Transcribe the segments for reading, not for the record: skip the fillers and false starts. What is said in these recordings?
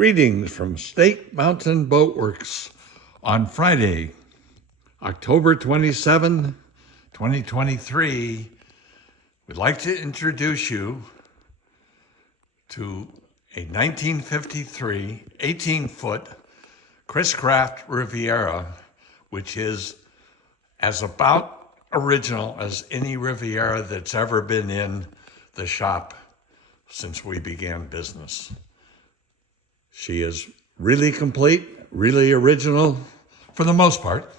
Greetings from Snake Mountain Boat Works on Friday, October 27, 2023. We'd like to introduce you to a 1953 18-foot Chris-Craft Riviera, which is as about original as any Riviera that's ever been in the shop since we began business. She is really complete, really original for the most part.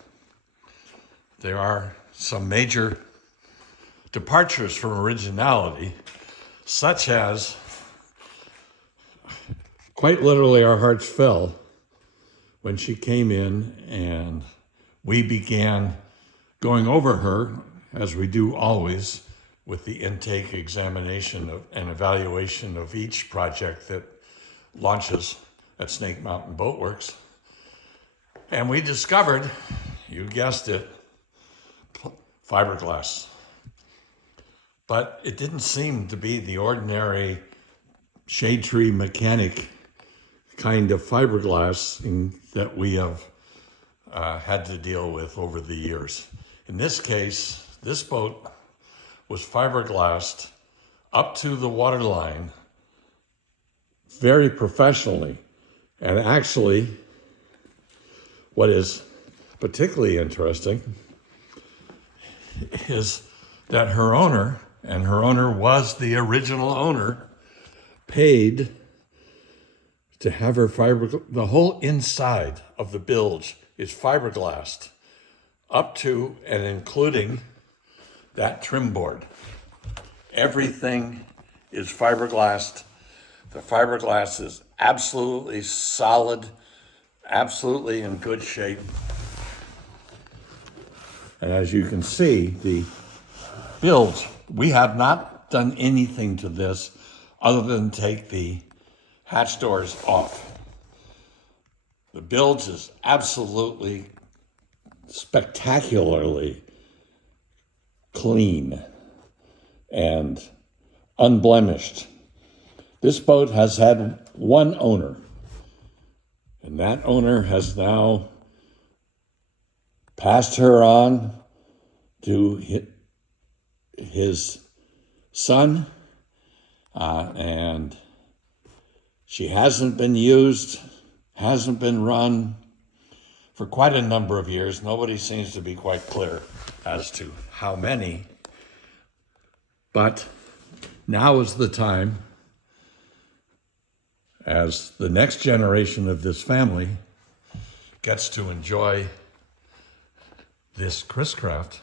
There are some major departures from originality, such as quite literally our hearts fell when she came in and we began going over her, as we do always, with the intake examination and evaluation of each project that launches at Snake Mountain Boat Works. And we discovered, you guessed it, fiberglass. But it didn't seem to be the ordinary shade tree mechanic kind of fiberglass that we have had to deal with over the years. In this case, this boat was fiberglassed up to the waterline very professionally. And actually, what is particularly interesting is that her owner, and her owner was the original owner, paid to have her the whole inside of the bilge is fiberglassed up to and including that trim board. Everything is fiberglassed. The fiberglass is absolutely solid, absolutely in good shape. And as you can see, the bilge, we have not done anything to this other than take the hatch doors off. The bilge is absolutely spectacularly clean and unblemished. This boat has had one owner, and that owner has now passed her on to his son, and she hasn't been used, hasn't been run for quite a number of years. Nobody seems to be quite clear as to how many, but now is the time, as the next generation of this family gets to enjoy this Chris-Craft.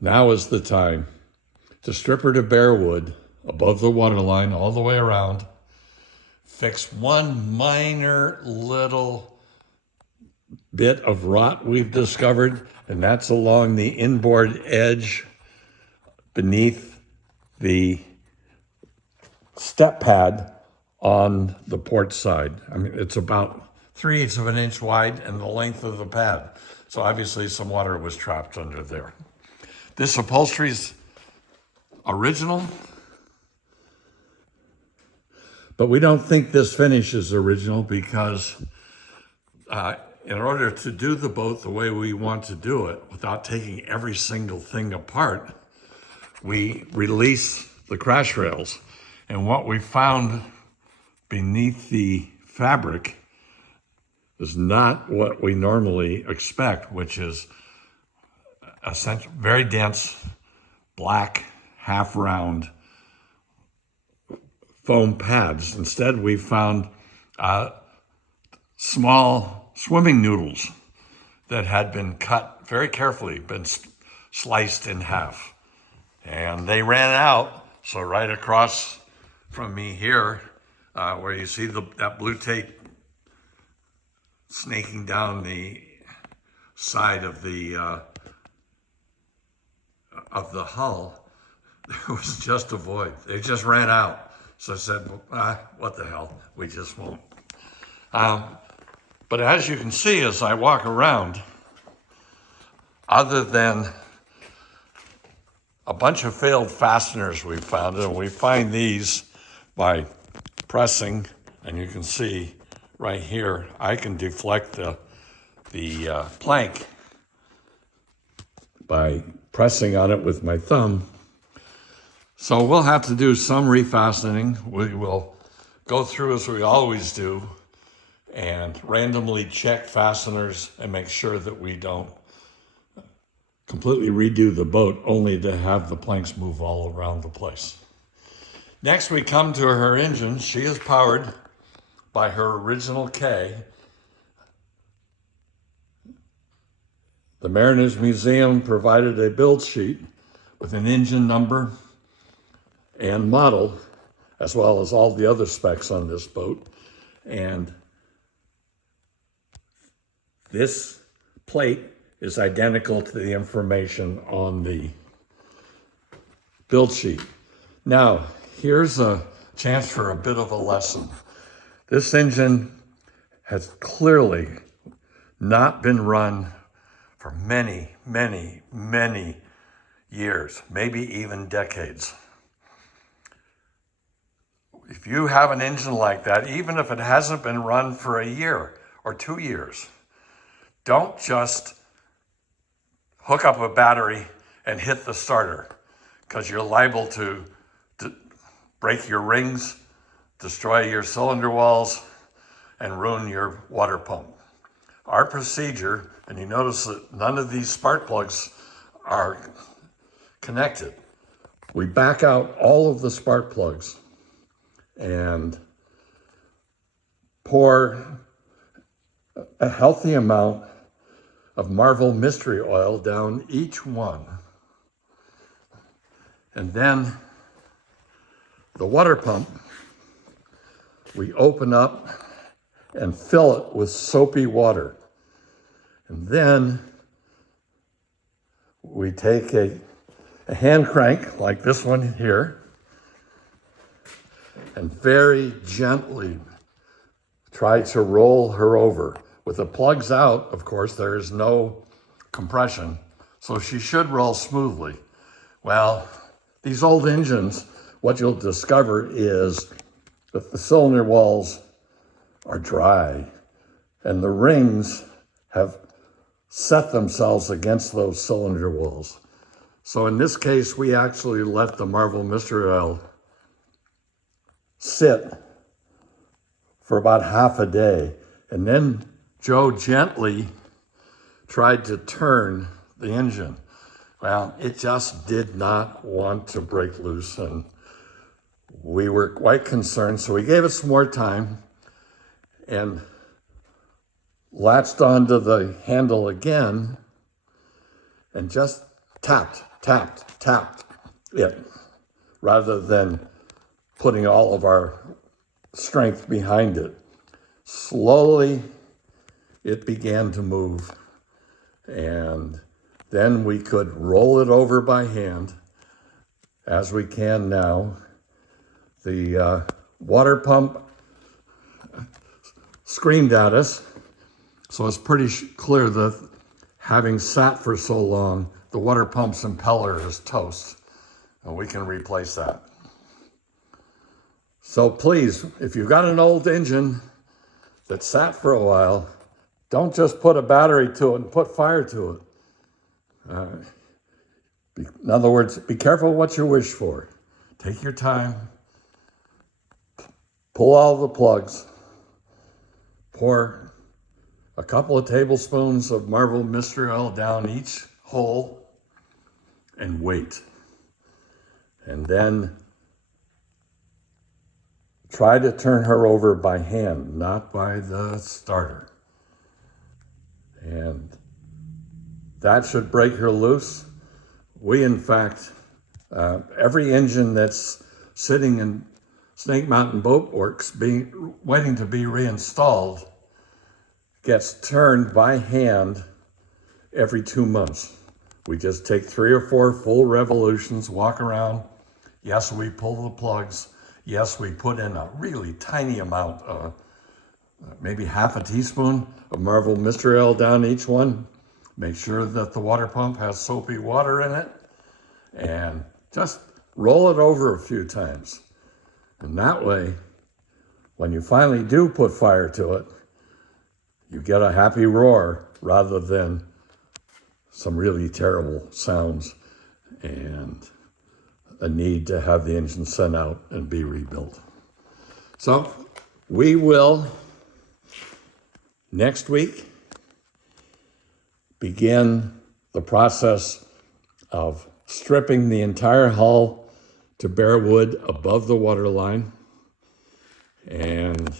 Now is the time to strip her to bare wood above the waterline all the way around, fix one minor little bit of rot we've discovered, and that's along the inboard edge beneath the step pad on the port side. I mean, it's about 3/8 of an inch wide and the length of the pad. So obviously some water was trapped under there. This upholstery's original, but we don't think this finish is original because in order to do the boat the way we want to do it, without taking every single thing apart, we release the crash rails. And what we found beneath the fabric is not what we normally expect, which is essentially very dense, black, half-round foam pads. Instead, we found small swimming noodles that had been cut very carefully, been sliced in half. And they ran out, so right across from me here, where you see that blue tape snaking down the side of the hull, there was just a void. They just ran out. So I said, what the hell, we just won't. But as you can see, as I walk around, other than a bunch of failed fasteners we found, and we find these by pressing, and you can see right here, I can deflect the plank by pressing on it with my thumb. So we'll have to do some refastening. We will go through as we always do and randomly check fasteners and make sure that we don't completely redo the boat only to have the planks move all around the place. Next, we come to her engine. She is powered by her original K. The Mariners Museum provided a build sheet with an engine number and model, as well as all the other specs on this boat. And this plate is identical to the information on the build sheet. Now, here's a chance for a bit of a lesson. This engine has clearly not been run for many, many, many years, maybe even decades. If you have an engine like that, even if it hasn't been run for a year or 2 years, don't just hook up a battery and hit the starter, because you're liable to break your rings, destroy your cylinder walls, and ruin your water pump. Our procedure, and you notice that none of these spark plugs are connected. We back out all of the spark plugs and pour a healthy amount of Marvel Mystery Oil down each one. And then the water pump, we open up and fill it with soapy water. And then we take a hand crank like this one here and very gently try to roll her over. With the plugs out, of course, there is no compression, so she should roll smoothly. Well, these old engines, what you'll discover is that the cylinder walls are dry and the rings have set themselves against those cylinder walls. So in this case, we actually let the Marvel Mystery Oil sit for about half a day. And then Joe gently tried to turn the engine. Well, it just did not want to break loose, and we were quite concerned. So we gave it some more time and latched onto the handle again and just tapped it rather than putting all of our strength behind it. Slowly, it began to move, and then we could roll it over by hand, as we can now. The water pump screamed at us, so it's pretty clear that having sat for so long, the water pump's impeller is toast, and we can replace that. So please, if you've got an old engine that sat for a while, don't just put a battery to it and put fire to it. In other words, be careful what you wish for. Take your time, pull all the plugs, pour a couple of tablespoons of Marvel Mystery Oil down each hole and wait. And then try to turn her over by hand, not by the starter. And that should break her loose. We, in fact, every engine that's sitting in Snake Mountain Boat Works waiting to be reinstalled gets turned by hand every 2 months. We just take 3 or 4 full revolutions, walk around. Yes, we pull the plugs. Yes, we put in a really tiny amount, maybe half a teaspoon of Marvel Mystery Oil down each one. Make sure that the water pump has soapy water in it, and just roll it over a few times. And that way, when you finally do put fire to it, you get a happy roar rather than some really terrible sounds and a need to have the engine sent out and be rebuilt. So we will, next week, begin the process of stripping the entire hull to bare wood above the waterline. And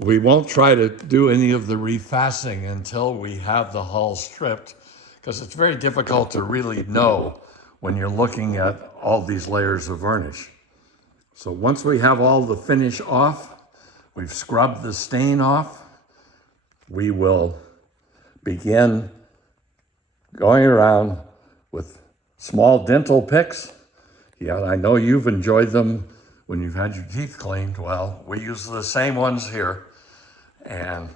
we won't try to do any of the refastening until we have the hull stripped, because it's very difficult to really know when you're looking at all these layers of varnish. So once we have all the finish off, we've scrubbed the stain off, we will begin going around with small dental picks. Yeah, I know you've enjoyed them when you've had your teeth cleaned. Well, we use the same ones here, and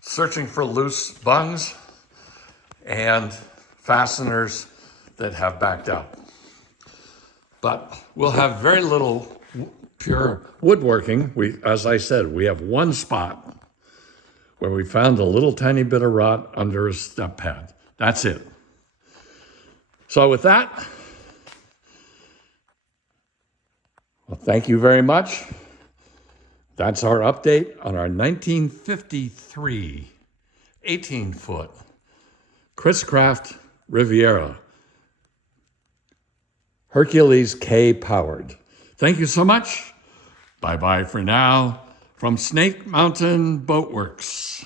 searching for loose bungs and fasteners that have backed out. But we'll have very little pure woodworking. As I said, we have one spot where we found a little tiny bit of rot under a step pad. That's it. So with that, well, thank you very much. That's our update on our 1953 18-foot Chris-Craft Riviera, Hercules K powered. Thank you so much. Bye-bye for now from Snake Mountain Boatworks.